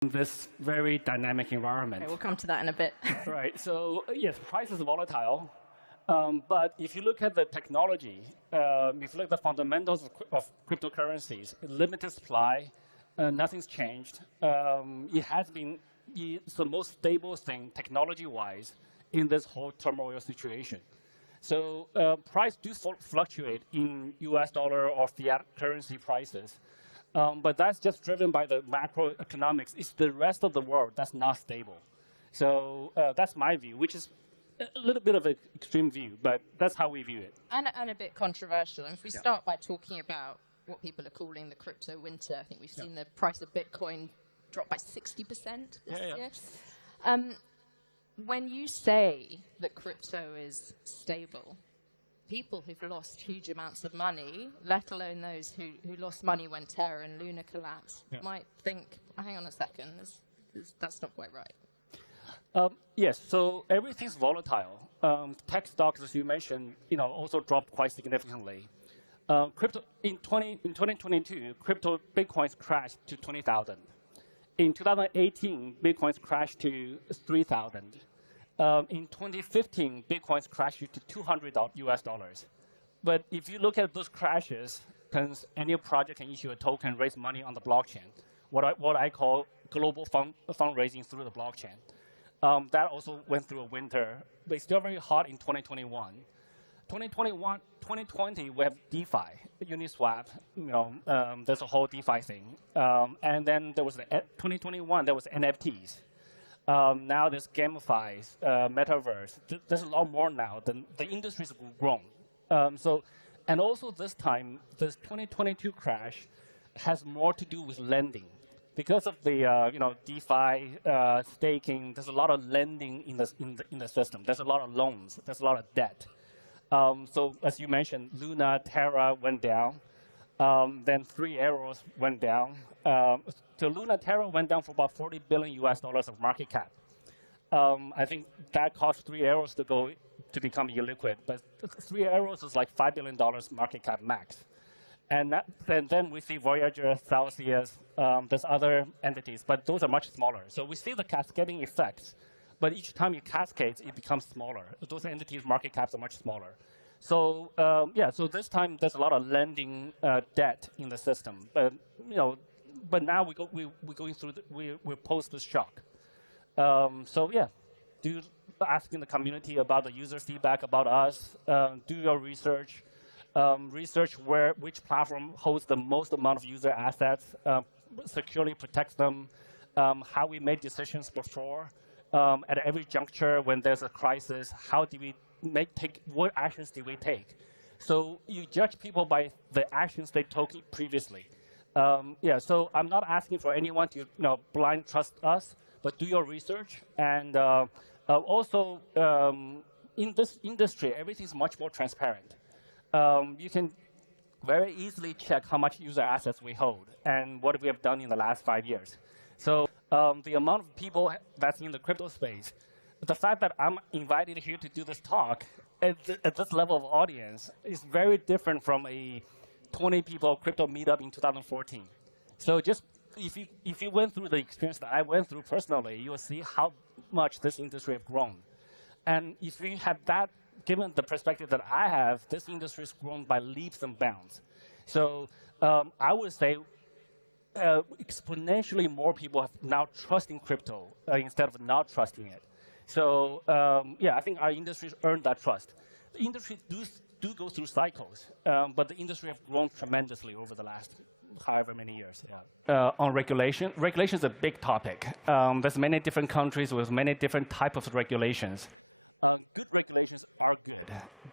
this very dynamic environment. Okay, we'll come to that in a bit. Right. So yes, price is volatile. But if you look at the technology, if you look at the fundamentals of cryptocurrencies, limited supply, nothing's changed. It has been it's the most stable thing technology-wise in this whole turmoil situation. So price do fluctuate in US dollar or fiat currency prices. But that's just driven by the macroeconomics. It's the rest of the world that's not stable. So that's my view, which is a little bit of an extreme view, but that's how we view it. And a bit controversial. And if we start by talking about what people are calling the crypto winter, I think we've seen the price of Bitcoin drop by 60% this year. When you say that crypto is stable, people who've lost huge amounts of money, let alone those who lost money when Terra and Luna collapsed, might think, hang on a second, that's not quite right. Yes, so everything's volatile. Tech stocks, as you mentioned, also dropped quite significantly. Crypto in 2022, crypto Bitcoins crashed to 20,000. In 2018, Bitcoins crashed to 3,000. In 2015, Bitcoins crashed to $200 US dollars. But if you look at those crashes, because any project can issue a token, raise money on the blockchain, what I call global fundraising through the blockchain. That also went through a winter, but it's still very hot in 2021. 2020, we have DeFi, Uniswap. There's a whole DeFi thing. And then there was 2021. There was NFTs. Now there's gamifies, metaverse. There's a lot more now. The industry's grown. And also this time, this 2022 crash has more to do with lending. Because of the DeFi staking, there's a lot of lending in the system. There's a lot of loans. There's a lot of debt. So as you mentioned, Luna, Terra went down. Then Three Arrows went down. So Luna, Terra went down for about $40 billion US of market cap. I think that caused Three Arrows to become illiquid. But Three Arrows is like $5 billion market cap max. And then we see Voyager, Celsius, there's other entities, but those are much smaller. So we see the cascading effects, but each time it cascades, it becomes smaller. Those entities' market caps are much smaller. So so this time there's a lot of lending debt in the system. But but now we're going through we're post this shock. Do asking the community about the user feedback about us. Do your research. Research which platform holds the most amount of user assets, securely protects them, how we made decisions before, at every juncture when there's a crisis, how do we what actions did we take? So you judge people by the actions they took previously. So I'm not asking for anyone to blind trust us, but do your research. And also, in this industry, everything's much more transparent. You can very easily check how much user assets we hold and what we have done in the last 5 years. So the amount of people that's in the crypto space, the fact that I'm invited here to do this talk at this level of audience is very different from a 20 people crypto meetup in 2014. So just if you went through the experience that I went through personally, you will see how much this industry has grown. And if you have that, given the perspective that I have, this industry has grown by leaps and bounds. So I would say exponentially more people have now trusting crypto instead of not trusting it. So I think our industry has earned that trust. The industry do go through cycles, but the industry has grown tremendously over the last however many years. On regulation is a big topic. There's many different countries with many different types of regulations. Good regulations are good.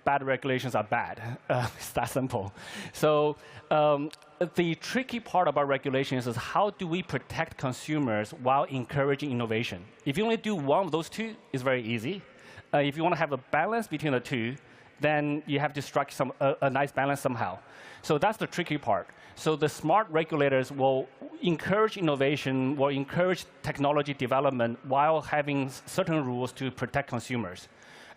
Bad regulations are bad. It's that simple. So the tricky part about regulations is how do we protect consumers while encouraging innovation? If you only do one of those two, it's very easy. If you want to have a balance between the two, then you have to strike a nice balance somehow. So that's the tricky part. So the smart regulators will encourage innovation, will encourage technology development while having certain rules to protect consumers.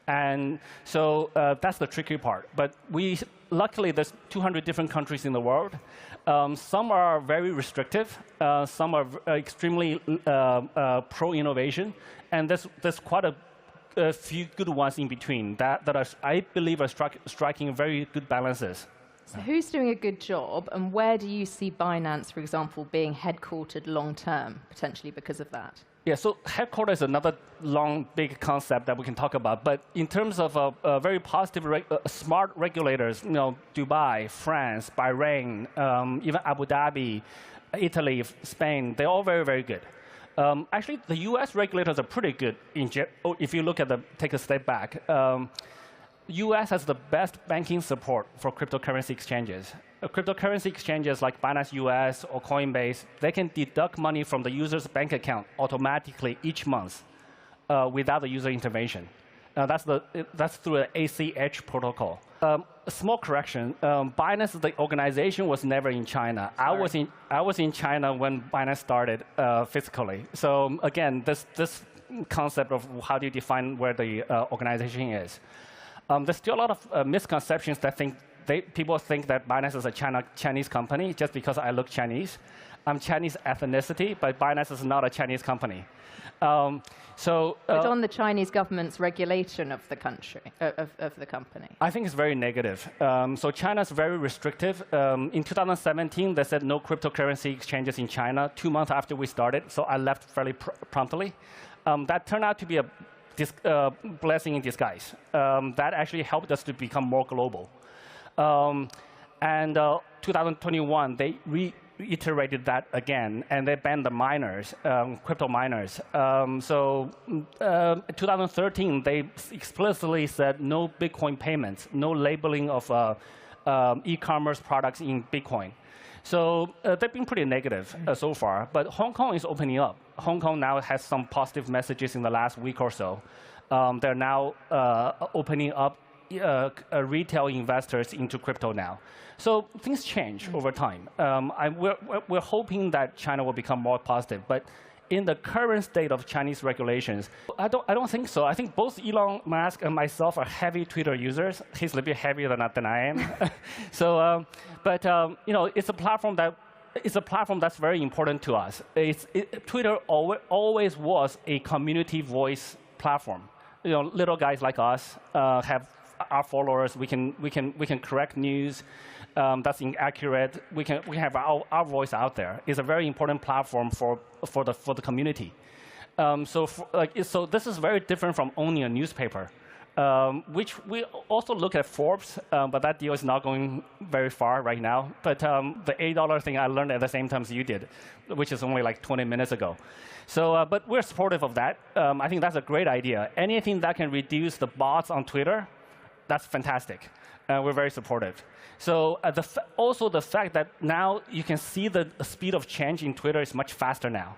And so that's the tricky part. But we luckily, there's 200 different countries in the world. Some are very restrictive. Some are extremely pro-innovation. And there's quite a few good ones in between that are, I believe, are striking very good balances. So who's doing a good job, and where do you see Binance, for example, being headquartered long-term, potentially because of that? Yeah, so headquarters is another long, big concept that we can talk about. But in terms of very positive, smart regulators, Dubai, France, Bahrain, even Abu Dhabi, Italy, Spain, they're all very, very good. Actually, the US regulators are pretty good. If you take a step back. US has the best banking support for cryptocurrency exchanges. Cryptocurrency exchanges like Binance US or Coinbase, they can deduct money from the user's bank account automatically each month without the user intervention. That's through an ACH protocol. A small correction, Binance, the organization, was never in China. I was in China when Binance started physically. So again, this concept of how do you define where the organization is. There's still a lot of misconceptions that people think that Binance is a Chinese company just because I look Chinese. I'm Chinese ethnicity, but Binance is not a Chinese company. But on the Chinese government's regulation of the country, of the company? I think it's very negative. So China's very restrictive. In 2017, they said no cryptocurrency exchanges in China 2 months after we started, so I left fairly promptly. That turned out to be a blessing in disguise. That actually helped us to become more global. And 2021, they reiterated that again, and they banned the miners, crypto miners. 2013, they explicitly said no Bitcoin payments, no labeling of e-commerce products in Bitcoin. So they've been pretty negative so far, but Hong Kong is opening up. Hong Kong now has some positive messages in the last week or so. They're now opening up retail investors into crypto now. So things change over time. We're hoping that China will become more positive, but in the current state of Chinese regulations, I don't think so. I think both Elon Musk and myself are heavy Twitter users. He's a little bit heavier than I am. It's a platform that's very important to us. Twitter always was a community voice platform. Little guys like us have our followers. We can correct news that's inaccurate. We have our voice out there. It's a very important platform for the community. So this is very different from owning a newspaper, which we also look at Forbes, but that deal is not going very far right now. But the $8 thing I learned at the same time as you did, which is only like 20 minutes ago. So, but we're supportive of that. I think that's a great idea. Anything that can reduce the bots on Twitter, that's fantastic. We're very supportive. So also the fact that now you can see the speed of change in Twitter is much faster now.